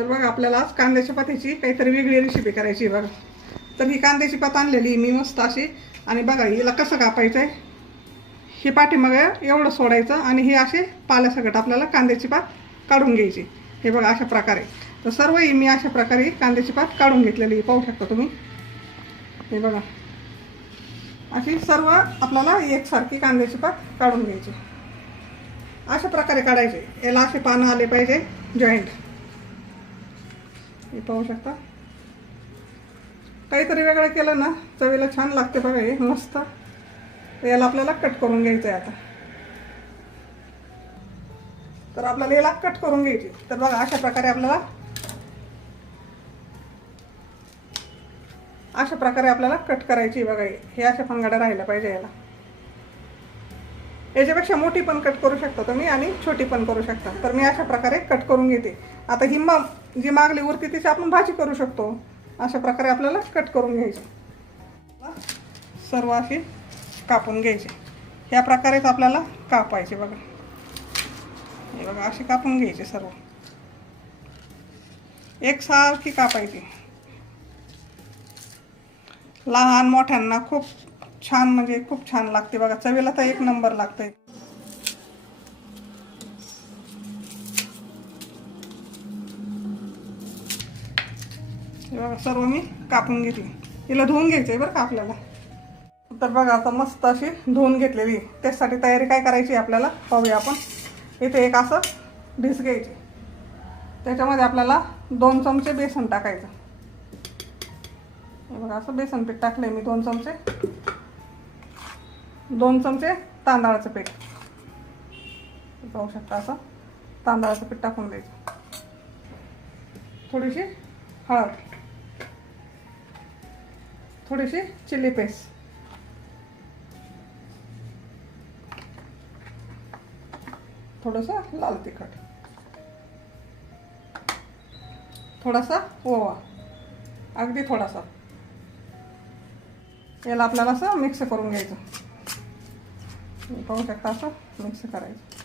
तर बघा आपल्याला आज कांद्याच्या पातीची काहीतरी वेगळी रेसिपी करायची आहे बघा. तर ही कांद्याची पात आणलेली मी मस्त अशी, आणि बघा हिला कसं कापायचं आहे. हे पाठीमागं एवढं सोडायचं आणि हे असे पाल्यासकट आपल्याला कांद्याची पात काढून घ्यायची. हे बघा अशा प्रकारे. तर सर्व ही मी अशा प्रकारे कांद्याची पात काढून घेतलेली पाहू शकता तुम्ही. हे बघा अशी सर्व आपल्याला एकसारखी कांद्याची पात काढून घ्यायची. अशा प्रकारे काढायचे. याला असे पानं आले पाहिजे जॉईंट. हे पाहू शकता. काहीतरी वेगळं केलं ना चवीला छान लागते बघा. हे मस्त. याला आपल्याला कट करून घ्यायचं आहे आता. तर आपल्याला याला कट करून घ्यायची. तर बघा अशा प्रकारे आपल्याला कट करायची बघा. हे अशा फंगाड्या राहिल्या पाहिजे याला. याच्यापेक्षा मोठी पण कट करू शकता तुम्ही आणि छोटी पण करू शकता. तर मी अशा प्रकारे कट करून घेते. आता ही जी मागली उरती तिची आपण भाजी करू शकतो. अशा प्रकारे आपल्याला कट करून घ्यायची. सर्व अशी कापून घ्यायचे. ह्या प्रकारेच आपल्याला कापायचे बघा. हे बघा अशी कापून घ्यायचे सर्व. एकसारखी कापायची. लहान मोठ्यांना खूप छान, म्हणजे खूप छान लागते बघा. चवीला तर एक नंबर लागते. हे बघा सर्व मी कापून घेतली. हिला धुवून घ्यायचं आहे बरं का आपल्याला. तर बघा आता मस्त अशी धुवून घेतलेली. त्यासाठी तयारी काय करायची आपल्याला पाहूया आपण. इथे एक असं डिश घ्यायची. त्याच्यामध्ये आपल्याला 2 चमचे बेसन टाकायचं. हे बघा असं बेसन पीठ टाकलं आहे मी 2 चमचे. 2 चमचे तांदळाचं पीठ पाहू शकता. असं तांदळाचं पीठ टाकून द्यायचं. थोडीशी हळद, थोडीशी चिली पेस्ट, थोडंसं लाल तिखट, थोडासा ओवा, अगदी थोडासा. याला आपल्याला असं मिक्स करून घ्यायचं. पाहू शकता असं मिक्स करायचं.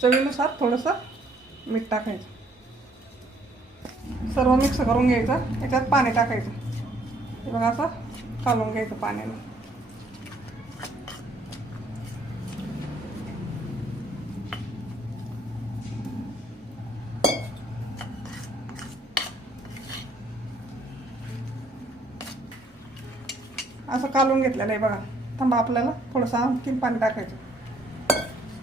चवीनुसार थोडंसं मीठ टाकायचं. सर्व मिक्स करून घ्यायचं. याच्यात पाणी टाकायचं. हे बघा असं कालवून घ्यायचं पाण्याने. असं कालवून घेतलेलं आहे बघा. थांबा आपल्याला थोडंसं आणखीन पाणी टाकायचं.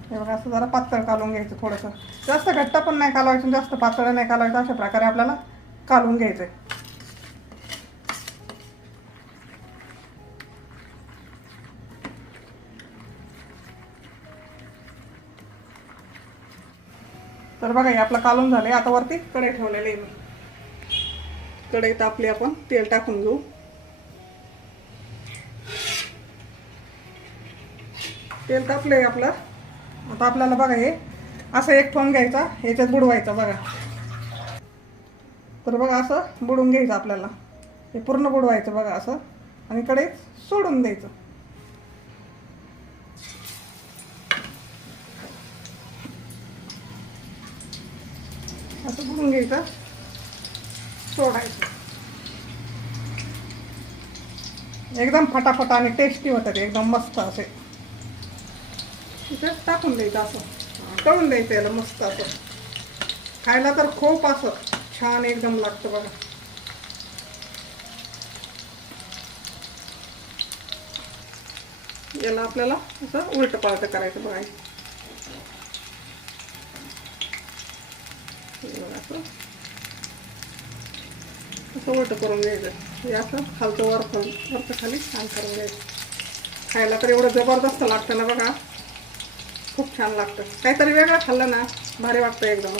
हे बघा असं जरा पातळ कालवून घ्यायचं. थोडंसं जास्त घट्ट पण नाही कालवायचं, जास्त पातळ नाही कालवायचं. अशा प्रकारे आपल्याला कालवून घ्यायचं. तर बघा हे आपलं कालवून झालंय. आता वरती कढई ठेवलेली आहे मी. कढई तापली, आपण तेल टाकून घेऊ. तेल तापलंय आपलं. आता आपल्याला बघा हे असं एक ठोन घ्यायचा, ह्याच्यात बुडवायचा बघा. तर बघा असं बुडवून घ्यायचं आपल्याला. हे पूर्ण बुडवायचं बघा असं, आणि कढईत सोडून द्यायचं. असं बुडवून घ्यायचं, सोडायचं. एकदम फटाफट आणि टेस्टी होतात एकदम मस्त असे. इथं टाकून द्यायचं असं, तळून द्यायचं याला मस्त असं. खायला तर खूप असं छान एकदम लागतं बघा. याला आपल्याला असं उलट पालट करायचं बघा. असं उलट करून घ्यायचं. हे असं खालचं वरचं खाली छान करून घ्यायचं. खायला तर एवढं जबरदस्त लागतं ना बघा. खूप छान लागतं. काहीतरी वेगळं खाल्लं ना भारी वाटतं एकदम.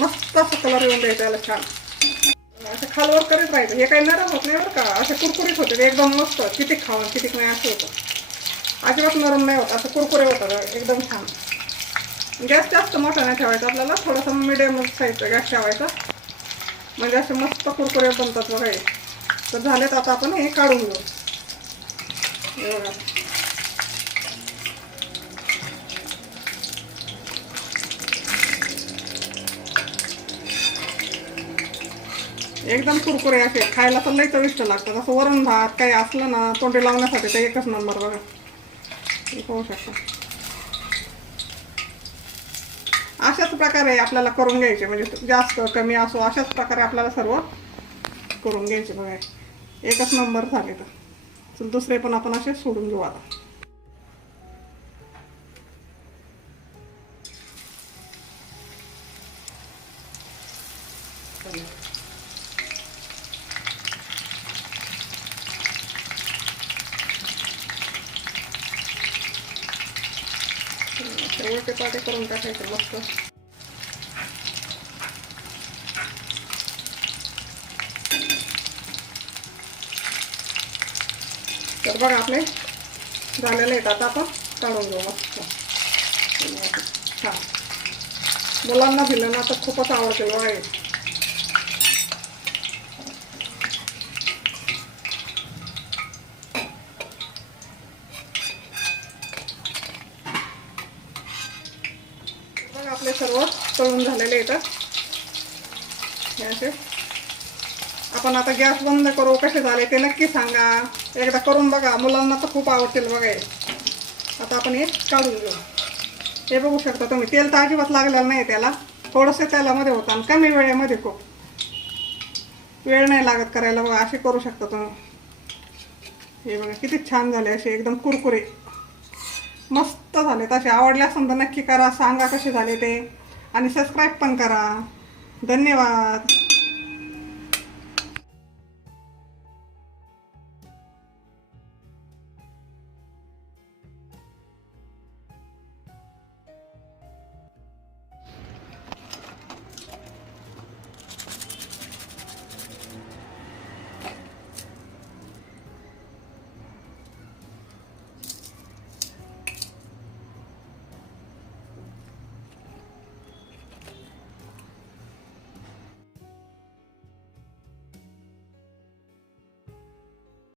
मस्त असं कलर येऊन द्यायचा याला छान. असं खालवर करीत राहायचं. हे काही नरम होत नाही बरं का. असे कुरकुरीत होते ते एकदम मस्त. कितीक खावं कितीक नाही असं होतं. अजिबात नरम नाही होत. असं कुरकुरे होतं एकदम छान. गॅस जास्त मोठा नाही ठेवायचा आपल्याला. थोडासा मिडियम साईजचा गॅस ठेवायचा, म्हणजे असे मस्त कुरकुरे बनतात बघा हे. तर झालेत. आता आपण हे काढून घेऊ. हे बघा एकदम कुरकुरे असे खायला तर लई चविष्ट लागतात. असं वरण भात काही असलं ना तोंडी लावण्यासाठी तर एकच नंबर बघा. हे पाहू शकता. अशाच प्रकारे आपल्याला करून घ्यायचे, म्हणजे जास्त कमी असो अशाच प्रकारे आपल्याला सर्व करून घ्यायचे बघा. एकच नंबर झाले. तर दुसरे पण आपण असे सोडून घेऊ आता. उलटे पाटे करून टाकायचे मस्त. तर बघा आपले झालेले आहेत. आता आपण काढून घेऊ मस्त. हां, मुलांना दिलं ना तर खूपच आवडते बघा. बघा आपले सर्व तळून झालेले येतात हे असे. आपण आता गॅस बंद करू. कसे झाले ते नक्की सांगा. एकदा करून बघा, मुलांना तर खूप आवडतील बघा. आता आपण हे काढून घेऊ. हे बघू शकता तुम्ही, तेल तर अजिबात लागलेलं नाही त्याला. थोडंसं तेलामध्ये होतं आणि कमी वेळेमध्ये खूप वेळ नाही लागत करायला बघा. असे करू शकता तुम्ही. हे बघा किती छान झाले, असे एकदम कुरकुरे मस्त झाले. तसे आवडले असेल तर नक्की करा, सांगा कसे झाले ते, आणि सबस्क्राईब पण करा. धन्यवाद.